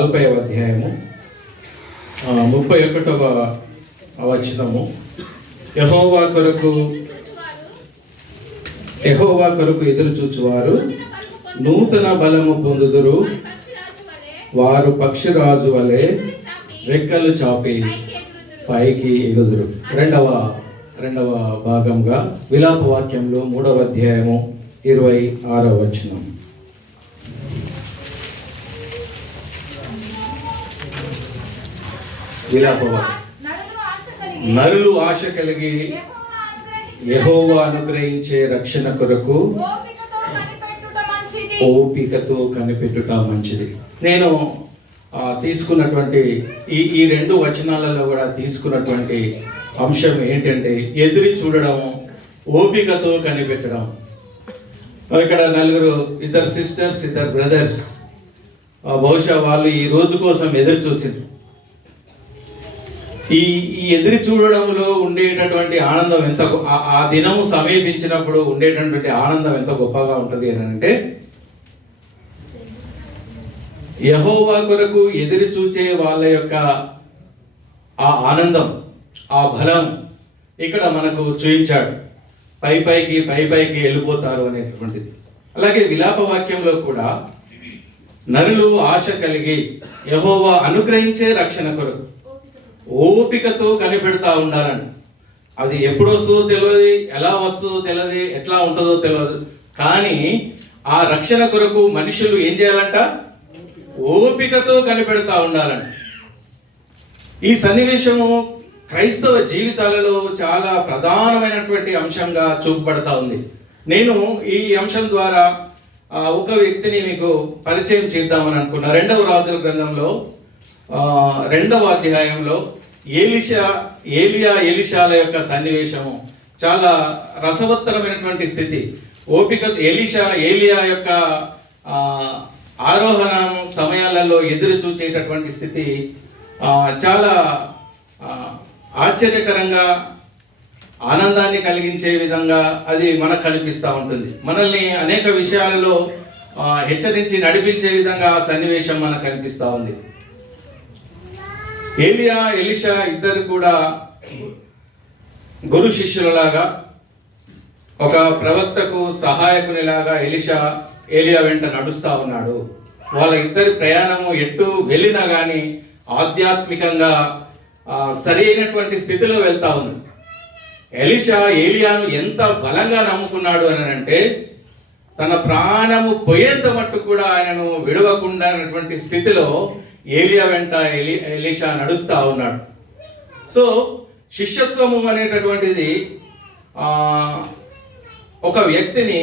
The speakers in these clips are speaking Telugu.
40వ అధ్యాయము 31వ వచనము. యెహోవా కొరకు ఎదురు చూచువారు నూతన బలము పొందుదురు. వారు పక్షిరాజు వలె రెక్కలు చాపి పైకి ఎగుదురు. రెండవ భాగంగా విలాప వాక్యంలో 3వ అధ్యాయము 26వ వచనం. నరులు ఆశ కలిగి యెహోవా అనుగ్రహించే రక్షణ కొరకు ఓపికతో కనిపెట్టుట మంచిది. నేను తీసుకున్నటువంటి ఈ రెండు వచనాలలో కూడా తీసుకున్నటువంటి అంశం ఏంటంటే ఎదురు చూడడం, ఓపికతో కనిపెట్టడం. ఇక్కడ ఇద్దరు సిస్టర్స్, ఇద్దరు బ్రదర్స్, బహుశా వాళ్ళు ఈ రోజు కోసం ఎదురు చూసింది. ఈ ఎదురు చూడడంలో ఉండేటటువంటి ఆనందం ఎంత, ఆ దినము సమీపించినప్పుడు ఉండేటటువంటి ఆనందం ఎంత గొప్పగా ఉంటుంది అని అంటే, యెహోవా కొరకు ఎదురు చూచే వాళ్ళ యొక్క ఆ ఆనందం, ఆ బలం ఇక్కడ మనకు చూపించాడు. పైపైకి వెళ్ళిపోతారు అనేటువంటిది. అలాగే విలాప వాక్యంలో కూడా నరులు ఆశ కలిగి యెహోవా అనుగ్రహించే రక్షణ కొరకు ఓపికతో కనిపెడతా ఉండాలని. అది ఎప్పుడు వస్తుందో తెలియదు, ఎలా వస్తుందో తెలియదు, ఎట్లా ఉంటుందో తెలియదు. కానీ ఆ రక్షణ కొరకు మనుషులు ఏం చేయాలంట? ఓపికతో కనిపెడతా ఉండాలని. ఈ సన్నివేశము క్రైస్తవ జీవితాలలో చాలా ప్రధానమైనటువంటి అంశంగా చూపబడతా ఉంది. నేను ఈ అంశం ద్వారా ఒక వ్యక్తిని మీకు పరిచయం చేద్దామని అనుకున్నా. 2వ రాజుల గ్రంథంలో 2వ అధ్యాయంలో ఎలీషాల యొక్క సన్నివేశము చాలా రసవత్తరమైనటువంటి స్థితి. ఏలియా యొక్క ఆరోహణ సమయాలలో ఎదురు చూచేటటువంటి స్థితి చాలా ఆశ్చర్యకరంగా, ఆనందాన్ని కలిగించే విధంగా అది మనకు కనిపిస్తూ ఉంటుంది. మనల్ని అనేక విషయాలలో హెచ్చరించి నడిపించే విధంగా ఆ సన్నివేశం మనకు కనిపిస్తూ ఉంది. ఎలీషా ఇద్దరు కూడా గురు శిష్యులలాగా, ఒక ప్రవక్తకు సహాయకునిలాగా ఏలియా వెంట నడుస్తూ ఉన్నాడు. వాళ్ళ ఇద్దరి ప్రయాణము ఎటు వెళ్ళినా కానీ ఆధ్యాత్మికంగా సరి అయినటువంటి స్థితిలో వెళ్తా ఉంది. ఏలియాను ఎంత బలంగా నమ్ముకున్నాడు అని అంటే, తన ప్రాణము పోయేంత మట్టు కూడా ఆయనను విడవకుండా స్థితిలో ఏలియా వెంట ఎలీషా నడుస్తూ ఉన్నాడు. సో శిష్యత్వము అనేటటువంటిది ఒక వ్యక్తిని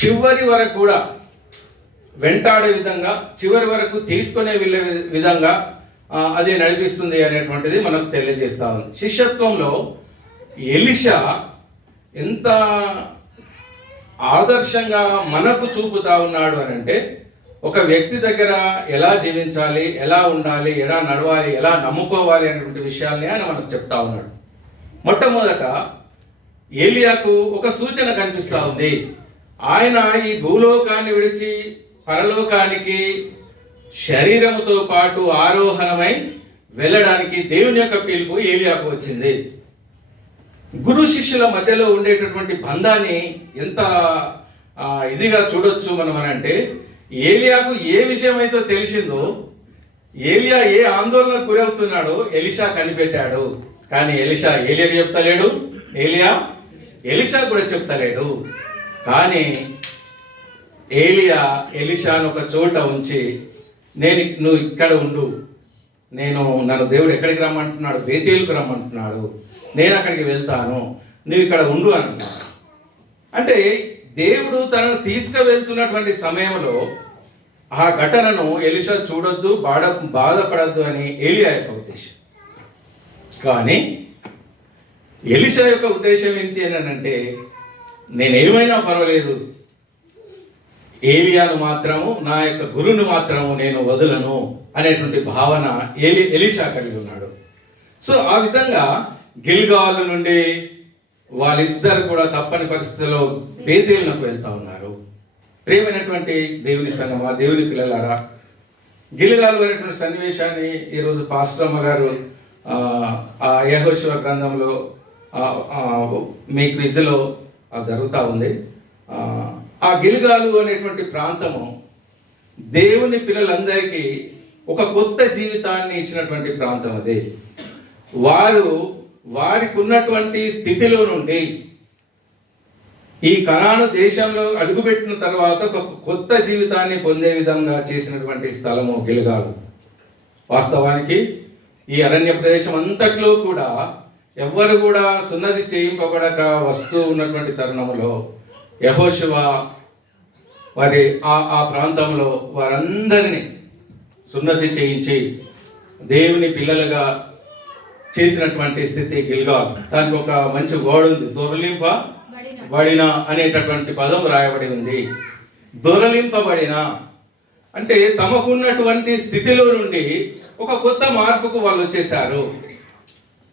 చివరి వరకు కూడా వెంటాడే విధంగా, చివరి వరకు తీసుకునే విధంగా అది నడిపిస్తుంది అనేటువంటిది మనకు తెలియజేస్తా ఉంది. శిష్యత్వంలో ఎలీషా ఎంత ఆదర్శంగా మనకు చూపుతా ఉన్నాడు అని అంటే, ఒక వ్యక్తి దగ్గర ఎలా జీవించాలి, ఎలా ఉండాలి, ఎలా నడవాలి, ఎలా నమ్ముకోవాలి అనేటువంటి విషయాల్ని ఆయన మనకు చెప్తా ఉన్నాడు. మొట్టమొదట ఏలియాకు ఒక సూచన కనిపిస్తూ ఉంది. ఆయన ఈ భూలోకాన్ని విడిచి పరలోకానికి శరీరముతో పాటు ఆరోహణమై వెళ్ళడానికి దేవుని యొక్క పిలుపు ఏలియాకు వచ్చింది. గురు శిష్యుల మధ్యలో ఉండేటటువంటి బంధాన్ని ఎంత ఇదిగా చూడొచ్చు మనం అని అంటే, ఏలియాకు ఏ విషయం అయితే తెలిసిందో, ఏలియా ఏ ఆందోళనకు గురవుతున్నాడో ఎలీషా కనిపెట్టాడు. కానీ ఏలియాకి చెప్తలేడు, ఎలీషా కూడా చెప్తలేడు. కానీ ఎలీషాను ఒక చోట ఉంచి, నువ్వు ఇక్కడ ఉండు, నన్ను దేవుడు ఎక్కడికి రమ్మంటున్నాడు? బేతేలుకు రమ్మంటున్నాడు, నేను అక్కడికి వెళ్తాను, నువ్వు ఇక్కడ ఉండు అంటున్నాడు. అంటే దేవుడు తనను తీసుకువెళ్తున్నటువంటి సమయంలో ఆ ఘటనను ఎలీషా చూడొద్దు, బాధపడద్దు అని ఏలియా యొక్క ఉద్దేశం. కానీ ఎలీషా యొక్క ఉద్దేశం ఏంటి అని అంటే, నేనేమైనా పర్వాలేదు, ఏలియాను మాత్రము, నా యొక్క గురువును మాత్రము నేను వదలను అనేటువంటి భావన ఎలీషా కలిగి ఉన్నాడు. సో ఆ విధంగా గిల్గాలు నుండి వాళ్ళిద్దరు కూడా తప్పని పరిస్థితుల్లో బేతేలునకు వెళ్తా ఉన్నారు. ప్రియమైనటువంటి దేవుని సంగమా, దేవుని పిల్లలారా, గిల్గాలు అనేటువంటి సన్నివేశాన్ని ఈరోజు పాస్టర్ అమ్మ గారు ఆ యెహోషువ గ్రంథంలో మీ క్విజ్లో జరుగుతూ ఉంది. ఆ గిల్గాలు అనేటువంటి ప్రాంతము దేవుని పిల్లలందరికీ ఒక కొత్త జీవితాన్ని ఇచ్చినటువంటి ప్రాంతం అది. వారికి ఉన్నటువంటి స్థితిలో నుండి ఈ కనాను దేశంలో అడుగుపెట్టిన తర్వాత ఒక కొత్త జీవితాన్ని పొందే విధంగా చేసినటువంటి స్థలము గిల్గాలు. వాస్తవానికి ఈ అరణ్య ప్రదేశం అంతట్లో కూడా ఎవ్వరు కూడా సున్నతి చేయింపబడక వస్తూ ఉన్నటువంటి తరుణంలో యెహోషువ ఆ ప్రాంతంలో వారందరినీ సున్నతి చేయించి దేవుని పిల్లలుగా చేసినటువంటి స్థితి గిల్గాల్. దానికి ఒక మంచి వర్డ్ ఉంది, దొరలింపబడిన అనేటటువంటి పదం రాయబడి ఉంది. దొరలింపబడిన అంటే తమకున్నటువంటి స్థితిలో నుండి ఒక కొత్త మార్పుకు వాళ్ళు వచ్చేసారు.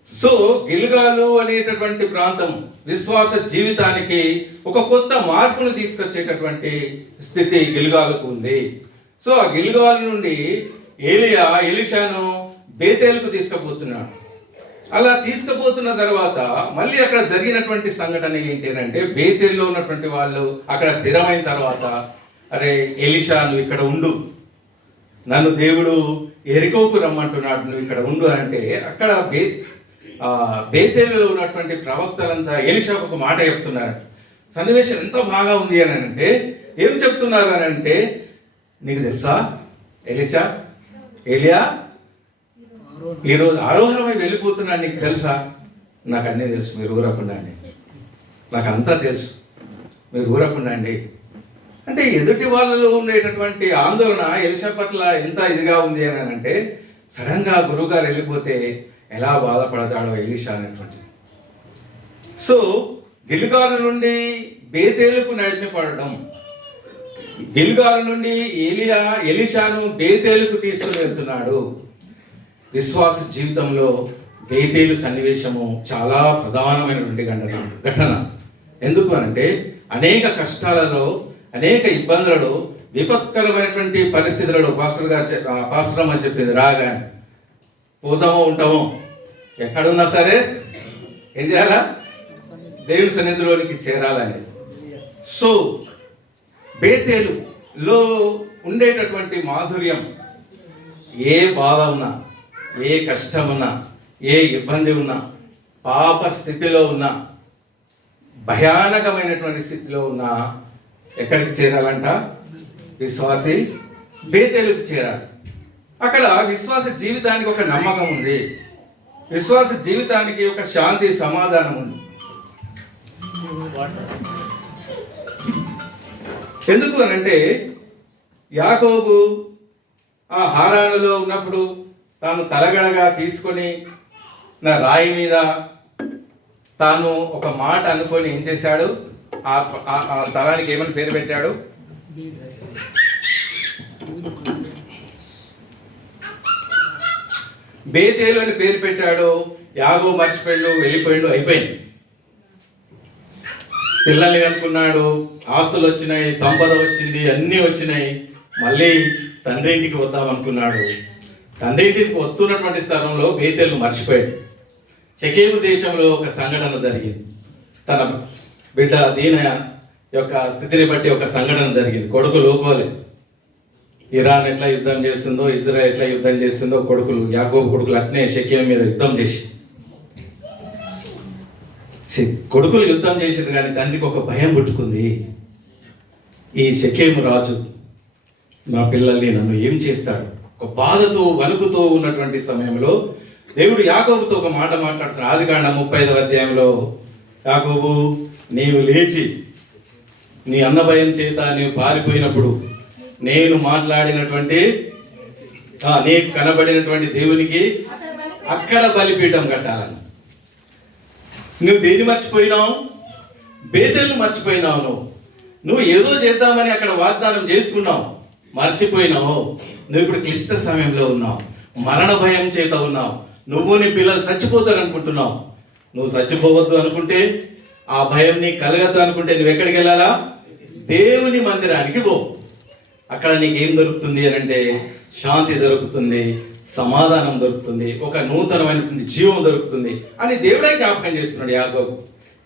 సో గిల్గాలు అనేటటువంటి ప్రాంతం విశ్వాస జీవితానికి ఒక కొత్త మార్పును తీసుకొచ్చేటటువంటి స్థితి గిల్గాలుకు ఉంది. సో ఆ గిల్గాలు నుండి ఎలీషాను బేతేలుకు తీసుకుపోతున్నాడు. అలా తీసుకుపోతున్న తర్వాత మళ్ళీ అక్కడ జరిగినటువంటి సంఘటన ఏంటి అంటే, బేతేల్లో ఉన్నటువంటి వాళ్ళు అక్కడ స్థిరమైన తర్వాత, అరే ఎలీషా నువ్వు ఇక్కడ ఉండు, నన్ను దేవుడు ఎరికోకు రమ్మంటున్నాడు, నువ్వు ఇక్కడ ఉండు అంటే అక్కడ బేతేలులో ఉన్నటువంటి ప్రవక్తలంతా ఎలీషాకు ఒక మాట చెప్తున్నారు. సన్నివేశం ఎంత బాగా ఉంది అని అంటే, ఏం చెప్తున్నారు అని అంటే, నీకు తెలుసా ఎలియా ఈరోజు ఆరోహణమై వెళ్ళిపోతున్నాడు, నీకు తెలుసా? నాకు అన్నీ తెలుసు, మీరు ఊరకుండా అండి, నాకు అంతా తెలుసు, మీరు ఊరకుండా అండి అంటే ఎదుటి వాళ్ళలో ఉండేటటువంటి ఆందోళన ఎలీషా పట్ల ఎంత ఇదిగా ఉంది అని అంటే, సడన్గా గురువుగారు వెళ్ళిపోతే ఎలా బాధపడతాడో ఎలీషా అనేటువంటిది. సో గిల్గాలు నుండి బేతేలుకు నడిపింపడడం, గిల్గాలు నుండి ఎలీషాను బేతేలుకు తీసుకుని వెళ్తున్నాడు. విశ్వాస జీవితంలో బేతేలు సన్నివేశము చాలా ప్రధానమైనటువంటి ఘటన. ఎందుకు అనంటే, అనేక కష్టాలలో, అనేక ఇబ్బందులలో, విపత్కరమైనటువంటి పరిస్థితులలో పాస్టర్ అమ్మ చెప్పింది, రాగానే పోతామో ఉంటామో, ఎక్కడున్నా సరే ఏం చేయాలా? దేవుని సన్నిధిలోనికి చేరాలని. సో బేతేలులో ఉండేటటువంటి మాధుర్యం, ఏ బాధ ఉన్నా, ఏ కష్టం ఉన్నా, ఏ ఇబ్బంది ఉన్నా, పాప స్థితిలో ఉన్నా, భయానకమైనటువంటి స్థితిలో ఉన్నా ఎక్కడికి చేరాలంట? విశ్వాసి బేతేలుకు చేరాలి. అక్కడ విశ్వాస జీవితానికి ఒక నమ్మకం ఉంది, విశ్వాస జీవితానికి ఒక శాంతి సమాధానం ఉంది. ఎందుకు అనంటే, యాకోబు ఆ హారానులో ఉన్నప్పుడు తాను తలగడగా తీసుకొని నా రాయి మీద తాను ఒక మాట అనుకొని ఏం చేశాడు? ఆ స్థలానికి ఏమని పేరు పెట్టాడు? బేతేలు అని పేరు పెట్టాడు. యాగో మర్చిపోయాడు, వెళ్ళిపోయాడు, అయిపోయింది. పిల్లల్ని కనుక్కున్నాడు, ఆస్తులు వచ్చినాయి, సంపద వచ్చింది, అన్నీ వచ్చినాయి. మళ్ళీ తండ్రి ఇంటికి వద్దాం అనుకున్నాడు. తండ్రి ఇంటికి వస్తున్నటువంటి స్థలంలో బేతేలు మర్చిపోయాడు. షెకెము దేశంలో ఒక సంఘటన జరిగింది. తన బిడ్డ దీన యొక్క స్థితిని బట్టి ఒక సంఘటన జరిగింది. కొడుకు లోకోలే, ఇరాన్ ఎట్లా యుద్ధం చేస్తుందో, ఇజ్రాయెల్ ఎట్లా యుద్ధం చేస్తుందో, యాకోబు కొడుకులు అట్నే షెకెము మీద యుద్ధం చేసి కొడుకులు యుద్ధం చేసింది. కానీ తండ్రికి ఒక భయం పుట్టుకుంది, ఈ షెకెము రాజు నా పిల్లల్ని నన్ను ఏం చేస్తాడు? ఒక బాధతో వణుకుతూ ఉన్నటువంటి సమయంలో దేవుడు యాకోబుతో ఒక మాట మాట్లాడుతున్నాడు. ఆదికాండం 35వ అధ్యాయంలో, యాకోబు నీవు లేచి నీ అన్న భయం చేత నీవు పారిపోయినప్పుడు నేను మాట్లాడినటువంటి నీకు కనబడినటువంటి దేవునికి అక్కడ బలిపీఠం కట్టాలని. నువ్వు దేన్ని మర్చిపోయినావు? బేతేలును మర్చిపోయినావు. నువ్వు ఏదో చేద్దామని అక్కడ వాగ్దానం చేసుకున్నావు, మర్చిపోయినావు. నువ్వు ఇప్పుడు క్లిష్ట సమయంలో ఉన్నావు, మరణ భయం చేత ఉన్నావు. నువ్వు నీ పిల్లలు చచ్చిపోతారు అనుకుంటున్నావు. నువ్వు చచ్చిపోవద్దు అనుకుంటే, ఆ భయం నీకు కలగద్దు అనుకుంటే నువ్వు ఎక్కడికి వెళ్ళాలా? దేవుని మందిరానికి పో. అక్కడ నీకేం దొరుకుతుంది అని అంటే శాంతి దొరుకుతుంది, సమాధానం దొరుకుతుంది, ఒక నూతనమైనటువంటి జీవం దొరుకుతుంది అని దేవుడే జ్ఞాపకం చేస్తున్నాడు యాకోబు.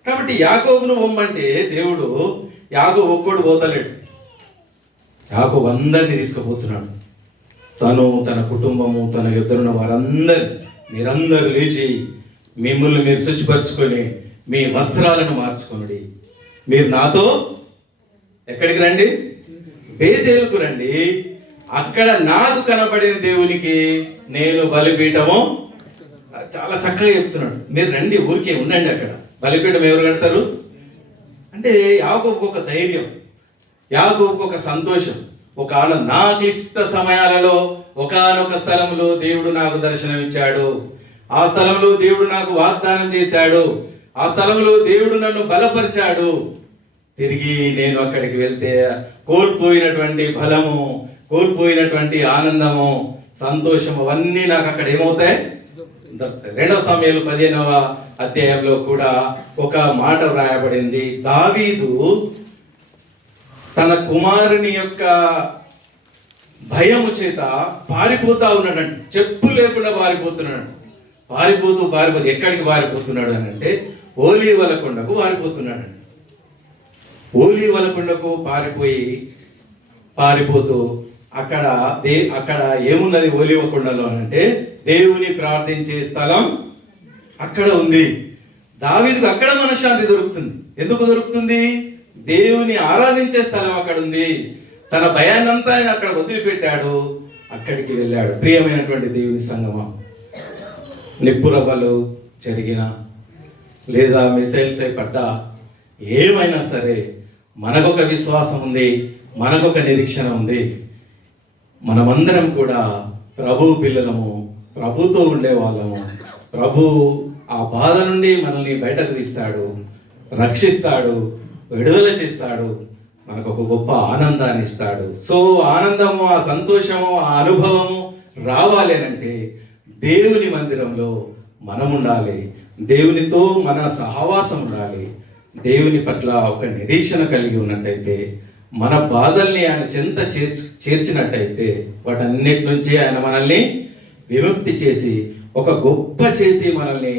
కాబట్టి యాకోబును పొమ్మంటే దేవుడు యాకోబు ఒక్కడు పోతలేడు, యాకోబు అందరినీ తీసుకుపోతున్నాడు. తను, తన కుటుంబము, తన యుద్ధరున్న మీరందరూ లేచి మిమ్మల్ని మీరు శుచిపరచుకొని మీ వస్త్రాలను మార్చుకోండి, మీరు నాతో ఎక్కడికి రండి, బేతేలుకు రండి, అక్కడ నాకు కనబడిన దేవునికి నేను బలిపీఠము. చాలా చక్కగా చెప్తున్నాడు. మీరు రండి, ఊరికే ఉండండి, అక్కడ బలిపీఠం ఎవరు కడతారు అంటే యాకోబుకు ఒక ధైర్యం, యాకోబుకు ఒక సంతోషం, ఒక ఆనందం. నా క్లిష్ట సమయాలలో ఒకానొక స్థలంలో దేవుడు నాకు దర్శనమిచ్చాడు, ఆ స్థలంలో దేవుడు నాకు వాగ్దానం చేశాడు, ఆ స్థలంలో దేవుడు నన్ను బలపరిచాడు. తిరిగి నేను అక్కడికి వెళ్తే కోల్పోయినటువంటి బలము, కోల్పోయినటువంటి ఆనందము, సంతోషం అవన్నీ నాకు అక్కడ ఏమవుతాయి, దొరుకుతాయి. 2 సమూయేలు 15వ అధ్యాయంలో కూడా ఒక మాట వ్రాయబడింది. దావీదు తన కుమారుని యొక్క భయము చేత పారిపోతా ఉన్నాడంట, చెప్పు లేకుండా పారిపోతున్నాడు. పారిపోతూ ఎక్కడికి పారిపోతున్నాడు అని అంటే ఓలీవల కొండకు పారిపోతున్నాడు. ఓలీవల కొండకు పారిపోతూ అక్కడ ఏమున్నది ఓలీవ కొండలో అంటే దేవుని ప్రార్థించే స్థలం అక్కడ ఉంది. దావీదుకు అక్కడ మనశ్శాంతి దొరుకుతుంది. ఎందుకు దొరుకుతుంది? దేవుని ఆరాధించే స్థలం అక్కడ ఉంది. తన భయాన్నంతా ఆయన అక్కడ వదిలిపెట్టాడు, అక్కడికి వెళ్ళాడు. ప్రియమైనటువంటి దేవుని సంగమం, నిప్పురవ్వలు జరిగిన లేదా మిసైల్స్ పడ్డా ఏమైనా సరే మనకొక విశ్వాసం ఉంది, మనకొక నిరీక్షణ ఉంది. మనమందరం కూడా ప్రభు పిల్లలము, ప్రభుతో ఉండే వాళ్ళము. ప్రభు ఆ బాధ నుండి మనల్ని బయటకు తీస్తాడు, రక్షిస్తాడు, విడుదల చేస్తాడు, మనకు ఒక గొప్ప ఆనందాన్ని ఇస్తాడు. సో ఆనందము, ఆ సంతోషము, ఆ అనుభవము రావాలి అంటే దేవుని మందిరంలో మనం ఉండాలి, దేవునితో మన సహవాసం ఉండాలి. దేవుని పట్ల ఒక నిరీక్షణ కలిగి ఉన్నట్టయితే, మన బాధల్ని ఆయన చెంత చేర్చినట్టయితే, వాటన్నిటి నుంచి ఆయన మనల్ని విముక్తి చేసి ఒక గొప్ప చేసి మనల్ని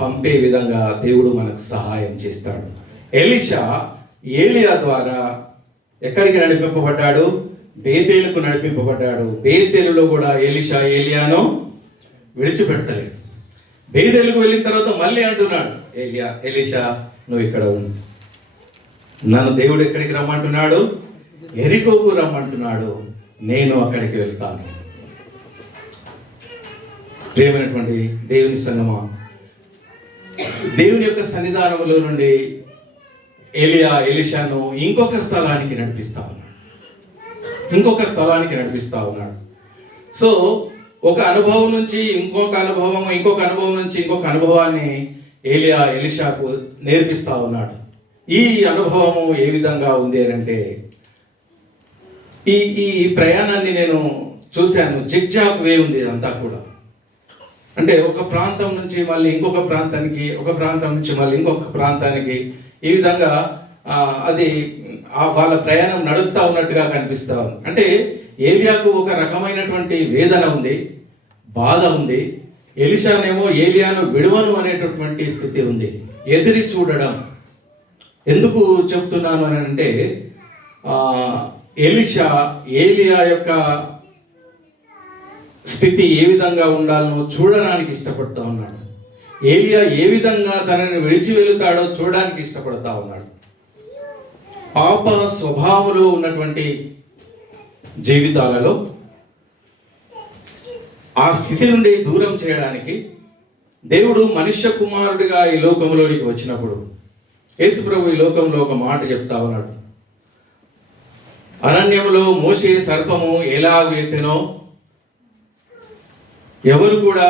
పంపే విధంగా దేవుడు మనకు సహాయం చేస్తాడు. ఎలీషా ఏలియా ద్వారా ఎక్కడికి నడిపింపబడ్డాడు? బేతేలుకు నడిపింపబడ్డాడు. బేతేలులో కూడా ఎలీషా ఏలియాను విడిచిపెడతలేదు. బేతేలుకు వెళ్ళిన తర్వాత మళ్ళీ అంటున్నాడు, ఎలీషా నువ్వు ఇక్కడ ఉండు, నన్ను దేవుడు ఎక్కడికి రమ్మంటున్నాడు? ఎరికోకు రమ్మంటున్నాడు, నేను అక్కడికి వెళ్తాను. ప్రియమైనటువంటి దేవుని సంగమా, దేవుని యొక్క సన్నిధానంలో నుండి ఎలీషాను ఇంకొక స్థలానికి నడిపిస్తా ఉన్నాడు. సో ఒక అనుభవం నుంచి ఇంకొక అనుభవం, ఇంకొక అనుభవం నుంచి ఇంకొక అనుభవాన్ని ఎలీషాకు నేర్పిస్తా ఉన్నాడు. ఈ అనుభవము ఏ విధంగా ఉంది అని అంటే, ఈ ప్రయాణాన్ని నేను చూశాను, జిగ్జాగ్ వే ఉంది ఇదంతా కూడా. అంటే ఒక ప్రాంతం నుంచి మళ్ళీ ఇంకొక ప్రాంతానికి, ఒక ప్రాంతం నుంచి మళ్ళీ ఇంకొక ప్రాంతానికి, ఈ విధంగా అది వాళ్ళ ప్రయాణం నడుస్తూ ఉన్నట్టుగా కనిపిస్తూ ఉంది. అంటే ఏలియాకు ఒక రకమైనటువంటి వేదన ఉంది, బాధ ఉంది. ఎలీషానేమో ఏలియాను విడువను అనేటటువంటి స్థితి ఉంది, ఎదిరి చూడడం. ఎందుకు చెప్తున్నాను అని అంటే, ఎలీషా ఏలియా యొక్క స్థితి ఏ విధంగా ఉండాలనో చూడడానికి ఇష్టపడుతూ ఉన్నాడు. ఏలియా ఏ విధంగా తనని విడిచి వెళుతాడో చూడడానికి ఇష్టపడుతూ ఉన్నాడు. పాప స్వభావంలో ఉన్నటువంటి జీవితాలలో ఆ స్థితి నుండి దూరం చేయడానికి దేవుడు మనుష్య కుమారుడిగా ఈ లోకంలోనికి వచ్చినప్పుడు యేసు ప్రభు ఈ లోకంలో ఒక మాట చెప్తా ఉన్నాడు. అరణ్యములో మోషే సర్పము ఎలాగ ఎత్తెనో, ఎవరు కూడా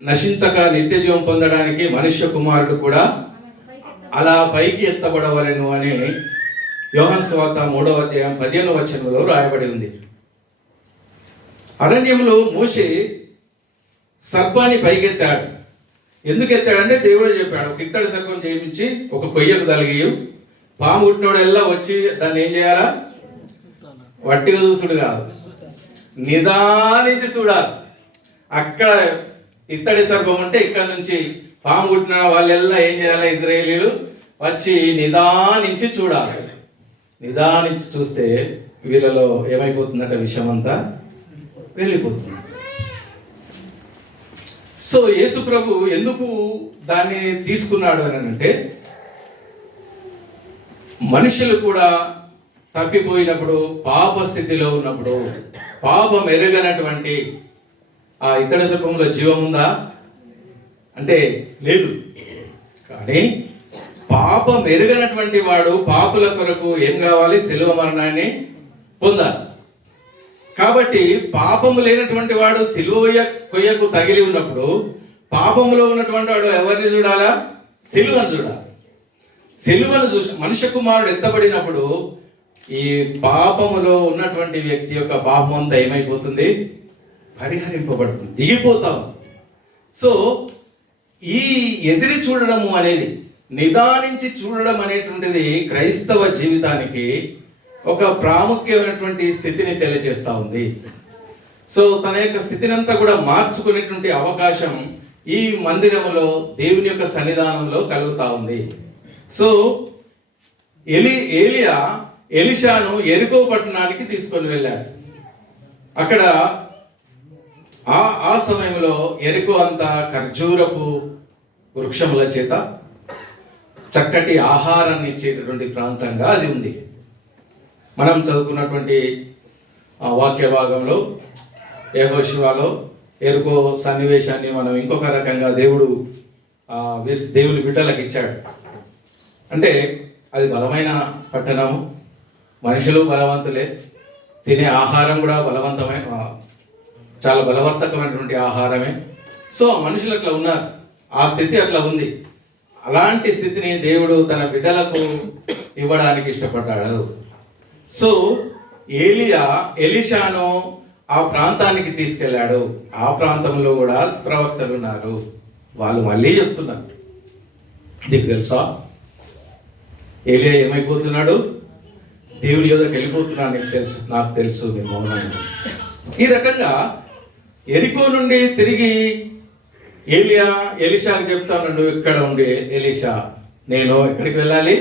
నశించక నిత్య జీవం పొందడానికి మనుష్య కుమారుడు కూడా అలా పైకి ఎత్తబడవలెను అని యోహాను సువార్త 3వ అధ్యాయం 15వ వచనంలో రాయబడి ఉంది. అరణ్యంలో మోషే సర్పాన్ని పైకెత్తాడు. ఎందుకు ఎత్తాడంటే దేవుడే చెప్పాడు, ఒక ఇత్తడి సర్పం చేయించి ఒక కొయ్యకు తలిగియు, పాము కుట్టినోడెల్లా వచ్చి దాన్ని ఏం చేయాలా? వట్టిగా చూసుడు కాదు, నిదానించి చూడాలి. అక్కడ ఇత్తడి సర్పం ఉంటే ఇక్కడ నుంచి పాము కుట్టిన వాళ్ళెల్లా ఏం చేయాలి? ఇజ్రాయేలీలు వచ్చి నిదానించి చూడాలి. నిదానించి చూస్తే వీళ్ళలో ఏమైపోతుందంటే విషయం అంతా వెళ్ళిపోతుంది. సో యేసు ప్రభు ఎందుకు దాన్ని తీసుకున్నాడు అని అంటే, మనుషులు కూడా తప్పిపోయినప్పుడు, పాప స్థితిలో ఉన్నప్పుడు, పాపం ఎరగనటువంటి ఆ ఇత్తడి సర్పంలో జీవం ఉందా అంటే లేదు. కానీ పాపం ఎరగనటువంటి వాడు పాపుల కొరకు ఏం కావాలి? శిలువ మరణాన్ని పొందాలి. కాబట్టి పాపము లేనటువంటి వాడు శిలువ కొయ్యకు తగిలి ఉన్నప్పుడు పాపములో ఉన్నటువంటి వాడు ఎవరిని చూడాలా? శిలువను చూడాలి. శిలువను చూసి మనుష్య కుమారుడు ఎత్తబడినప్పుడు ఈ పాపములో ఉన్నటువంటి వ్యక్తి యొక్క పాపం అంతా ఏమైపోతుంది? పరిహరింపబడుతుంది, దిగిపోతాం. సో ఈ ఎదిరి చూడడము అనేది, నిదానించి చూడడం అనేటువంటిది క్రైస్తవ జీవితానికి ఒక ప్రాముఖ్యమైనటువంటి స్థితిని తెలియజేస్తూ ఉంది. సో తన యొక్క స్థితిని అంతా కూడా మార్చుకునేటువంటి అవకాశం ఈ మందిరంలో, దేవుని యొక్క సన్నిధానంలో కలుగుతూ ఉంది. సో ఏలియా ఎలీషాను యెరికో పట్టణానికి తీసుకొని వెళ్ళాడు. అక్కడ ఆ సమయంలో యెరికో అంతా ఖర్జూరపు వృక్షముల చేత చక్కటి ఆహారాన్ని ఇచ్చేటటువంటి ప్రాంతంగా అది ఉంది. మనం చదువుకున్నటువంటి వాక్య భాగంలో యెహోషువలో యెరికో సన్నివేశాన్ని మనం ఇంకొక రకంగా దేవుని బిడ్డలకు ఇచ్చాడు. అంటే అది బలమైన పట్టణము, మనుషులు బలవంతులే, తినే ఆహారం కూడా బలవంతమే, చాలా బలవర్తకమైనటువంటి ఆహారమే. సో మనుషులు అట్లా ఉన్నారు, ఆ స్థితి అట్లా ఉంది. అలాంటి స్థితిని దేవుడు తన బిడ్డలకు ఇవ్వడానికి ఇష్టపడ్డాడు. సో ఎలీషాను ఆ ప్రాంతానికి తీసుకెళ్ళాడు. ఆ ప్రాంతంలో కూడా ప్రవక్తలు ఉన్నారు. వాళ్ళు మళ్ళీ చెప్తున్నారు, నీకు తెలుసా ఏలియా ఏమైపోతున్నాడు? దేవుని యోధకు వెళ్ళిపోతున్నాడు. నీకు తెలుసు, నాకు తెలుసు, మీ మౌనం. ఈ రకంగా యెరికో నుండి తిరిగి ఎలీషాకు చెప్తాను, నువ్వు ఇక్కడ ఉండి ఎలీషా, నేను ఎక్కడికి వెళ్ళాలి?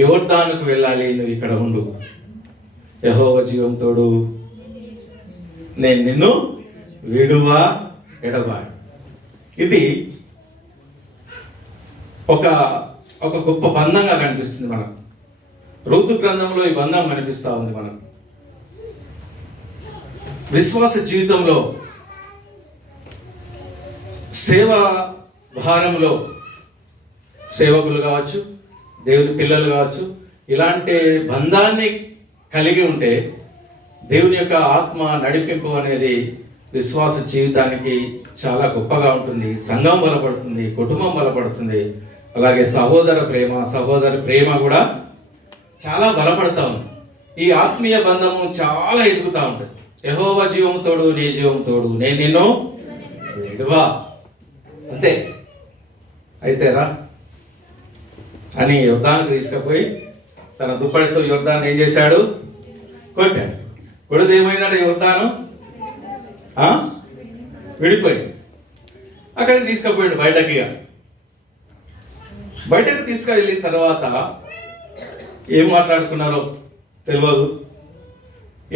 యోర్దానుకు వెళ్ళాలి, నువ్వు ఇక్కడ ఉండు. యెహోవా జీవం తోడు, నేను నిన్ను విడువా ఎడబా. ఇది ఒక గొప్ప బంధంగా కనిపిస్తుంది మనకు. ఋతు గ్రంథంలో ఈ బంధం కనిపిస్తూ ఉంది మనకు. విశ్వాస జీవితంలో, సేవా భారంలో సేవకులు కావచ్చు, దేవుని పిల్లలు కావచ్చు, ఇలాంటి బంధాన్ని కలిగి ఉంటే దేవుని యొక్క ఆత్మ నడిపింపు అనేది విశ్వాస జీవితానికి చాలా గొప్పగా ఉంటుంది. సంఘం బలపడుతుంది, కుటుంబం బలపడుతుంది. అలాగే సహోదర ప్రేమ కూడా చాలా బలపడతా ఉంది. ఈ ఆత్మీయ బంధము చాలా ఎదుగుతూ ఉంటుంది. యెహోవా జీవం తోడు, నీ జీవం తోడు, నేను నిన్ను విడువా. అంతే. అయితే రా అని యోర్దానుకు తీసుకుపోయి తన దుప్పటితో యోర్దాను ఏం చేశాడు? కొట్టాడు. కొడితే ఏమైందంటే యోర్దాను విడిపోయి అక్కడికి తీసుకుపోయాడు బయటకు తీసుకువెళ్ళిన తర్వాత ఏం మాట్లాడుకున్నారో తెలియదు.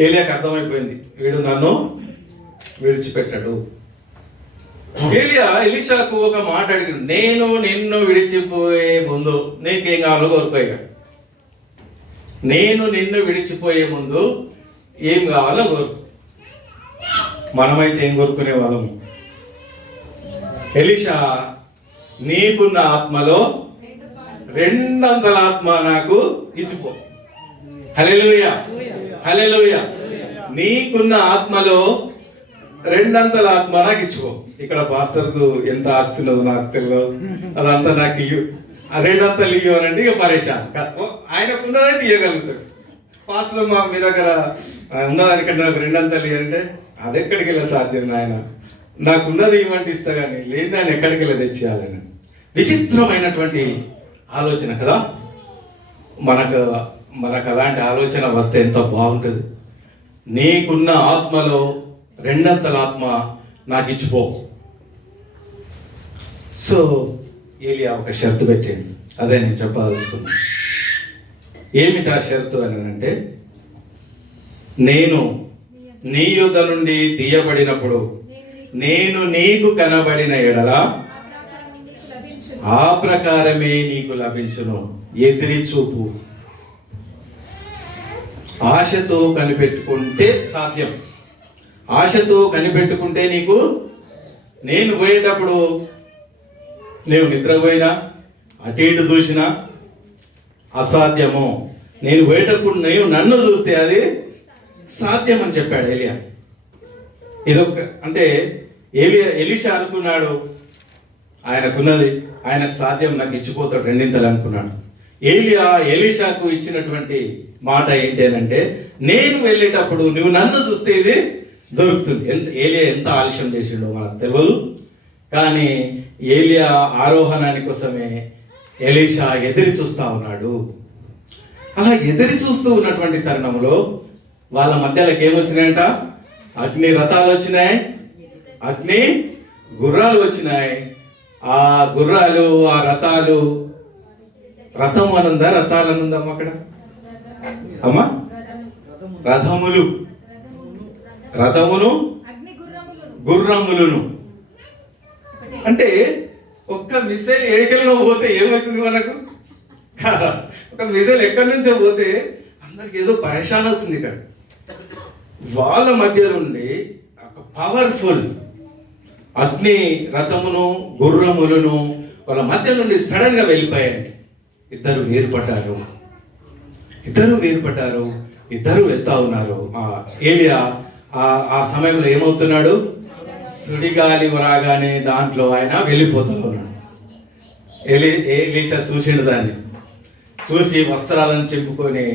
ఏలియాకి అర్థమైపోయింది, వీడు నన్ను విడిచిపెట్టాడు. ఎలీషాకు ఒక మాట అడిగాడు, నేను నిన్ను విడిచిపోయే ముందు నీకేం కావాలో కోరుకోగా, నేను నిన్ను విడిచిపోయే ముందు ఏం కావాలో కోరుకు. మనమైతే ఏం కోరుకునే వాళ్ళము? ఎలీషా, నీకున్న ఆత్మలో 200 ఆత్మ నాకు ఇచ్చిపో. హల్లెలూయా, హల్లెలూయా. నీకున్న ఆత్మలో 200 ఆత్మ నాకు ఇచ్చిపో. ఇక్కడ పాస్టర్కు ఎంత ఆస్తుందో నాకు తెలియదు, అదంతా నాకు ఇయ్యు, ఆ 200 ఇయ్యు అని అంటే ఇక పరేషాన్. ఆయనకున్నదైతే ఇవ్వగలుగుతాడు. పాస్టర్ మీ దగ్గర ఉన్నదానికంటే నాకు 200 ఇవ్వంటే అది ఎక్కడికి వెళ్ళా సాధ్యం? ఆయన నాకున్నది ఇవ్వమంటే ఇస్తా, కానీ లేదు ఆయన ఎక్కడికి వెళ్ళి తెచ్చేయాలని. విచిత్రమైనటువంటి ఆలోచన కదా. మనకు మనకు అలాంటి ఆలోచన వస్తే ఎంతో బాగుంటుంది. నీకున్న ఆత్మలో రెండంతల ఆత్మ నాకు ఇచ్చిపో. సో ఏలియా ఒక షరతు పెట్టింది, అదే నేను చెప్పదలుచుకున్నాను. ఏమిటా షరతు అని అంటే, నేను నీ యుద్ధ నుండి తీయబడినప్పుడు నేను నీకు కనబడిన ఎడల ఆ ప్రకారమే నీకు లభించును. ఎదిరి చూపు. ఆశతో కనిపెట్టుకుంటే సాధ్యం. ఆశతో కనిపెట్టుకుంటే నీకు, నేను పోయేటప్పుడు నేను నిద్రపోయినా అటు ఇటు చూసినా అసాధ్యము. నేను పోయేటప్పుడు నేను నన్ను చూస్తే అది సాధ్యం అని చెప్పాడు ఏలియా. ఇదొక అంటే ఎలీషా అనుకున్నాడు ఆయనకున్నది, ఆయనకు సాధ్యం, నాకు ఇచ్చిపోతాడు రెండింతలు అనుకున్నాడు. ఎలీషాకు ఇచ్చినటువంటి మాట ఏంటి అని అంటే, నేను వెళ్ళేటప్పుడు నువ్వు నన్ను చూస్తే ఇది దొరుకుతుంది. ఏలియా ఎంత ఆలస్యం చేసిండో మనకు తెలియదు, కానీ ఏలియా ఆరోహణాని కోసమే ఎలీషా ఎదిరి చూస్తూ ఉన్నాడు. అలా ఎదిరి చూస్తూ ఉన్నటువంటి తరుణంలో వాళ్ళ మధ్యలోకి ఏమొచ్చినాయంట? అగ్ని రథాలు వచ్చినాయి, అగ్ని గుర్రాలు వచ్చినాయి. ఆ గుర్రాలు, ఆ రథాలు, రథం అనుందా రథాలు అనుందమ్మా అక్కడ అమ్మా? రథములు, రథమును గుర్రములను. అంటే ఒక్క మిసైల్ ఏడికెళ్ళలో పోతే ఏమవుతుంది మనకు? కాదా, ఒక మిసైల్ ఎక్కడి నుంచో పోతే అందరికి ఏదో పరేషాన్ అవుతుంది. ఇక్కడ వాళ్ళ మధ్య నుండి ఒక పవర్ఫుల్ అగ్ని రథమును గుర్రములను వాళ్ళ మధ్య నుండి సడన్ గా వెళ్ళిపోయాయండి. ఇద్దరు వేరుపడ్డారు, ఇద్దరు వెళ్తా ఉన్నారు. ఏలియా ఆ సమయంలో ఏమవుతున్నాడు? సుడిగాలి రాగానే దాంట్లో ఆయన వెళ్ళిపోతా ఉన్నాడు. ఎలీషా చూసిండు, దాన్ని చూసి వస్త్రాలను చెప్పుకొని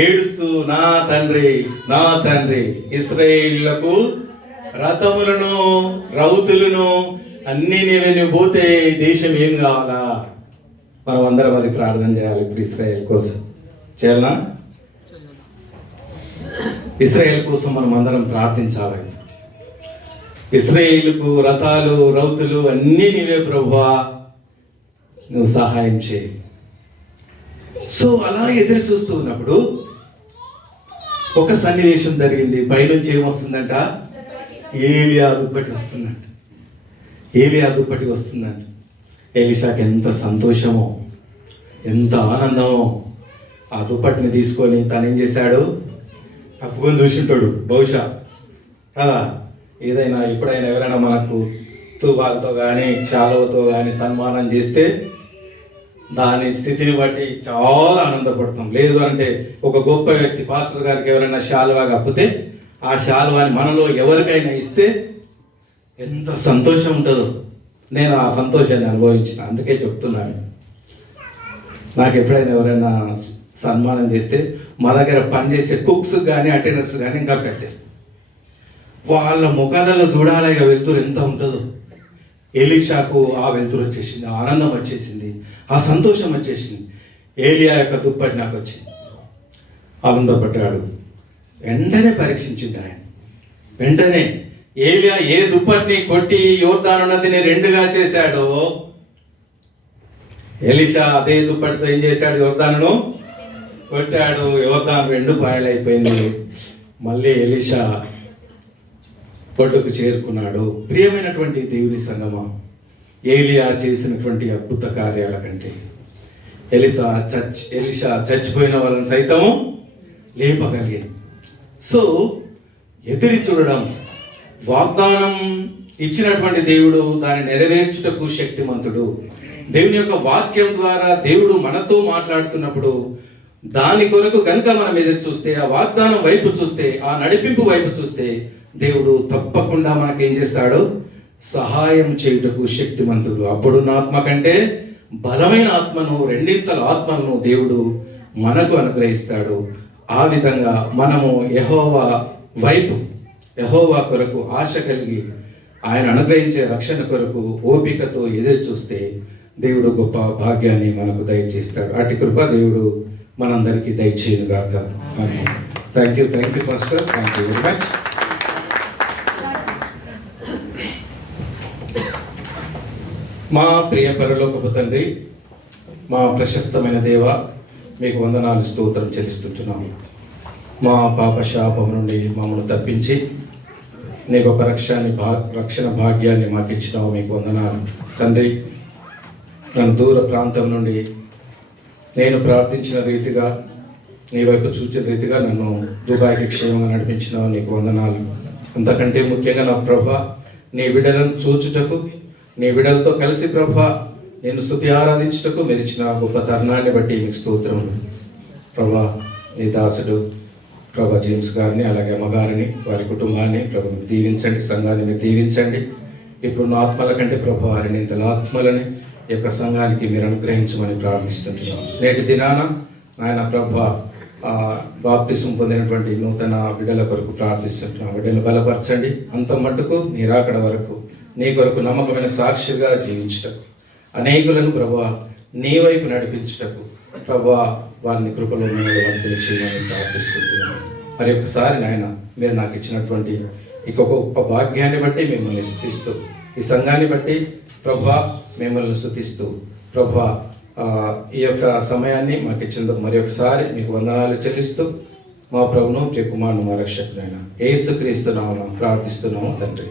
ఏడుస్తూ, నా తండ్రి ఇశ్రాయేలులకు రథములను రౌతులను అన్నీ నీవు పోతే దేశం ఏం కావాలా? మనం అందరం అది ప్రార్థన చేయాలి. ఇప్పుడు ఇశ్రాయేల్ కోసం చేయాలనా? ఇశ్రాయేల్ కోసం మనం అందరం ప్రార్థించాలి. ఇశ్రాయేలుకు రథాలు రౌతులు అన్నీ నీవే ప్రభువా, నువ్వు సహాయం చేయి. సో అలా ఎదురు చూస్తూ ఉన్నప్పుడు ఒక సన్నివేశం జరిగింది. పైనుంచి ఏమొస్తుందంట? ఏలియా దుప్పటి వస్తుందంట. ఎలీషాకి ఎంత సంతోషమో, ఎంత ఆనందమో. ఆ దుప్పటిని తీసుకొని తను ఏం చేశాడు? తప్పుకొని చూసింటాడు బహుశా కదా. ఏదైనా ఎప్పుడైనా ఎవరైనా మనకు స్తూపాలతో కానీ శాలువతో కానీ సన్మానం చేస్తే దాని స్థితిని బట్టి చాలా ఆనందపడతాం. లేదు అంటే ఒక గొప్ప వ్యక్తి పాస్టర్ గారికి ఎవరైనా శాలువా కప్పితే ఆ శాలువాని మనలో ఎవరికైనా ఇస్తే ఎంత సంతోషం ఉంటుందో. నేను ఆ సంతోషాన్ని అనుభవించిన, అందుకే చెప్తున్నాను. నాకు ఎప్పుడైనా ఎవరైనా సన్మానం చేస్తే మా దగ్గర పనిచేసే కుక్స్ కానీ అటెండర్స్ కానీ ఇంకా చేస్తాను. వాళ్ళ ముఖాలలో చూడాలి వెళ్తురు ఎంత ఉంటుందో. ఎలీషాకు ఆ వెళ్తురు వచ్చేసింది, ఆనందం వచ్చేసింది, ఆ సంతోషం వచ్చేసింది. ఏలియా యొక్క దుప్పటి నాకు వచ్చింది, ఆనందపడ్డాడు. వెంటనే పరీక్షించింది ఆయన. వెంటనే ఏలియా ఏ దుప్పటిని కొట్టి యోర్దాను నదిని రెండుగా చేశాడో, ఎలీషా అదే దుప్పటితో ఏం చేశాడు? యోర్దానును కొట్టాడు. యోర్దాను 2 పాయలైపోయింది. మళ్ళీ ఎలీషా ఒడ్డుకు చేరుకున్నాడు. ప్రియమైనటువంటి దేవుని సంగమా, ఏలియా చేసినటువంటి అద్భుత కార్యాల కంటే ఎలీషా చచ్చిపోయిన వాళ్ళని సైతము లేపగలిగింది. సో ఎదిరి చూడడం, వాగ్దానం ఇచ్చినటువంటి దేవుడు దాన్ని నెరవేర్చుటకు శక్తిమంతుడు. దేవుని యొక్క వాక్యం ద్వారా దేవుడు మనతో మాట్లాడుతున్నప్పుడు దాని కొరకు కనుక మనం ఎదురు చూస్తే, ఆ వాగ్దానం వైపు చూస్తే, ఆ నడిపింపు వైపు చూస్తే, దేవుడు తప్పకుండా మనకి ఏం చేస్తాడు? సహాయం చేయుటకు శక్తిమంతుడు. అప్పుడున్న ఆత్మ కంటే బలమైన ఆత్మను, 2 ఆత్మలను దేవుడు మనకు అనుగ్రహిస్తాడు. ఆ విధంగా మనము యెహోవా కొరకు ఆశ కలిగి ఆయన అనుగ్రహించే రక్షణ కొరకు ఓపికతో ఎదురు చూస్తే దేవుడు గొప్ప భాగ్యాన్ని మనకు దయచేస్తాడు. అటు కృప దేవుడు మనందరికీ దయచేయునుగాక. Thank you pastor. Thank you very much. మా ప్రియ పరలోకపు తండ్రి, మా ప్రశస్తమైన దేవ, మీకు వందనాలు స్తోత్రం చెల్లిస్తుంటున్నాము. మా పాప శాపం నుండి మమ్మల్ని తప్పించి నీ గొప్ప రక్షణ భాగ్యాన్ని మాకు ఇచ్చినావు. మీకు వందనాలు తండ్రి. నన్ను దూర ప్రాంతం నుండి నేను ప్రార్థించిన రీతిగా, నీ వైపు చూచిన రీతిగా నన్ను దుబాయ్కి క్షేమంగా నడిపించినావు. నీకు వందనాలు. అంతకంటే ముఖ్యంగా నా ప్రభా, నీ బిడ్డలను చూచుటకు, నీ బిడ్డలతో కలిసి ప్రభా నేను స్తుతి ఆరాధించుటకు మీరు ఇచ్చిన గొప్ప తరుణాన్ని బట్టి మీకు స్తోత్రం ప్రభా. నీ దాసుడు ప్రభా జేమ్స్ గారిని, అలాగే అమ్మగారిని, వారి కుటుంబాన్ని ప్రభు దీవించండి. సంఘాన్ని మీరు దీవించండి. ఇప్పుడు నా ఆత్మల కంటే ప్రభు వారిని ఇంతల ఆత్మలని ఈ యొక్క సంఘానికి మీరు అనుగ్రహించమని ప్రార్థిస్తుంటున్నాం. నేటి దినాన ఆయన ప్రభా బాప్తిసం పొందినటువంటి నూతన బిడ్డల కొరకు ప్రార్థిస్తుంటున్నాం. బిడ్డలు బలపరచండి. అంత మట్టుకు నీ రాకడ వరకు నీ కొరకు నమ్మకమైన సాక్షిగా జీవించటకు, అనేకులను ప్రభా నీ వైపు నడిపించటకు ప్రభా వారిని కృపలో వర్తించి చేయమని ప్రార్థిస్తుంటున్నాను. మరి ఒకసారి నాయన మీరు నాకు ఇచ్చినటువంటి ఈ గొప్ప భాగ్యాన్ని బట్టి మిమ్మల్ని స్తుతిస్తూ, ఈ సంఘాన్ని బట్టి ప్రభా మిమ్మల్ని స్తుతిస్తూ ప్రభా ఈ యొక్క సమయాన్ని మాకు ఇచ్చినందుకు మరి ఒకసారి మీకు వందనాలు చెల్లిస్తూ మా ప్రభును ప్రియ కుమారుని మా రక్షకుడైన యేసుక్రీస్తు నామమున ప్రార్థిస్తున్నాము తండ్రి.